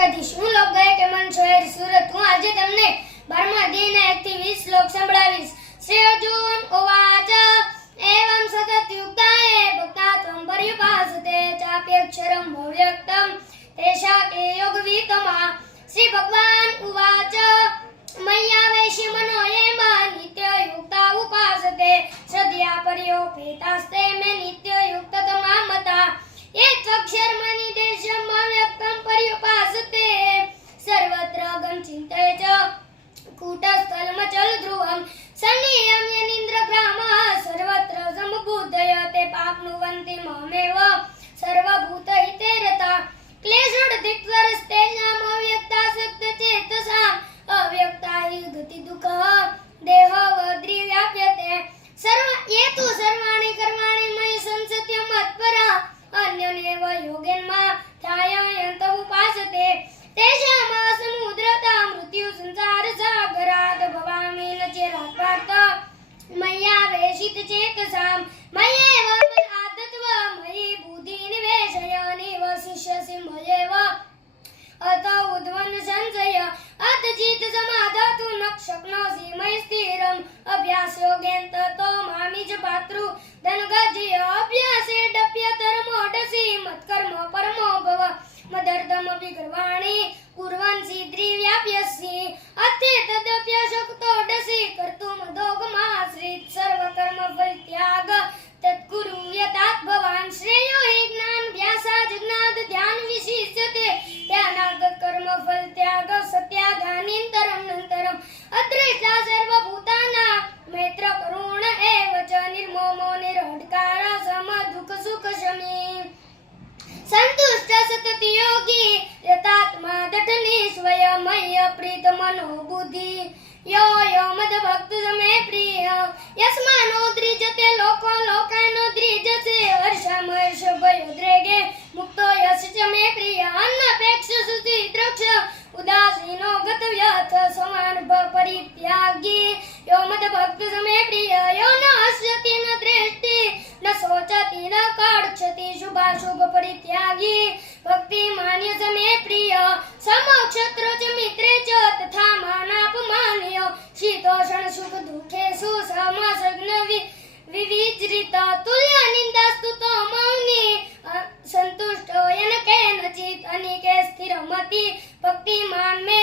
દ્વારકાધીશ હું લોક ગાયક હેમંત શહેર સુરત હું આજે તમને 12મા અધ્યાયના 1 થી 20 શ્લોક સંભળાવીશ। શ્રી અર્જુન ઉવાચ એવં સતત યુક્તાએ ભક્તાત્વં પર્યુપાસતે ચાપ્યક્ષરં ભવ્યક્તં તેષા કે યોગવિતમા। શ્રી ભગવાન ઉવાચ મય્યાવેશી મનો યેમા નિત્યયુક્તા ઉપાસતે શ્રદ્ધયા પર્યોપેતાસ્તે મે નિત્યયુક્તતમા મતા। એતક્ષરમણિ દેશમ અવ્યક્તં પર્યુપાસતે સર્વત્ર ગમચિંતય ચ કૂટસ્થલમચલ ધ્રુવં સન્નિયમ્ય નિંદ્રગ્રામઃ સર્વત્ર સમબુદ્ધય તે પાપ્નુવન્તિ મામેવ સર્વભૂતહિતે રતા। ક્લેશોડધિક્વરસ્તેષાં અવ્યક્તાસક્ત ચેતસાં અવ્યક્તા હિ ગતિ દુઃખઃ દેહવદ્રિવ્યાપ્યતે સર્વ એતુ સર્વાણિ કર્માણિ મયि સંસત્ય મત્પરા અન્યનેવ યોગેનમાં ધ્યાયન્ત ઉપાસતે તેષામ સમુદ્રતા મૃત્યુ સંસાર સાગરાત ભવામિ ન ચેરાત પાર્થ મય્યાવેશિત ચેતસામ મય્યેવ આદત્વ મયિ બુદ્ધિ નિવેશય નિવસિષ્યસि મય્યેવ અત ઉદ્વન સંશય અતચિત સમાધાતુ ન શક્નોષિ મયि સ્થિરમ અભ્યાસ યોગેન તતો મામિ ચ પાત્રુ ધનગજ્ય અભ્યાસેડપ્યતરમોઢસि મત્કર્મ પરમો ભવ મદર્થમપि ગર્વાણિ કુર્વन् સિદ્ધિવ્યાપ્યસि અત્થે તદપ્યશક્તોઢસि કર્તુમ દોગમાશ્રિત સર્વકર્મ પરિત્યાગ તત્કુરુ યથાત ભવાન શ્રેયો હિ જ્ઞાનાભ્યાસા જજ્ઞાત ધ્યાન વિશિષ્યતે ધ્યાનાગત કર્મ ફલ ત્યાગ સત્યાગાનિંતરમ નંતરમ અદ્રષ્ટા સર્વભૂતાના મૈત્ર કરુણ એવ ચ નિર્મમો નિરહંકાર સમ દુઃખ સુખ શમી સંતુષ્ટ સતત યોગી યતાત્મા દઠની સ્વયમય પ્રીત મનો બુદ્ધિ યો યો મદ ભક્ત સમે પ્રિય યસ્માનો દ્રિજતે લોકો લોકાનો દ્રિજસે હર્ષમર્ષ ભયોદ્રેગે મુક્તો યશ ચ મે પ્રિય અન્નપેક્ષ સુતિ દ્રક્ષ ઉદાસીનો ગતવ્યથ સમાન પરિત્યાગી યો મદ ભક્ત સમે પ્રિય યો ન હસ્યતિ ન દ્રષ્ટિ ન શોચતિ ન કાઢ્યતિ શુભાશુભ પરિત્યાગી ભક્તિ માન્ય સમે પ્રિય સમક્ષત્ર ચ મિત્રે ચ તથા માનાપમાન્ય શીતોષણ સુખ દુઃખેષુ સમસગ્ન વિવિચરિત તુલ્ય નિંદાસ્તુતો મૌની સંતુષ્ટ યન કેનચિત અનિકે સ્થિરમતિ ભક્તિમાન મે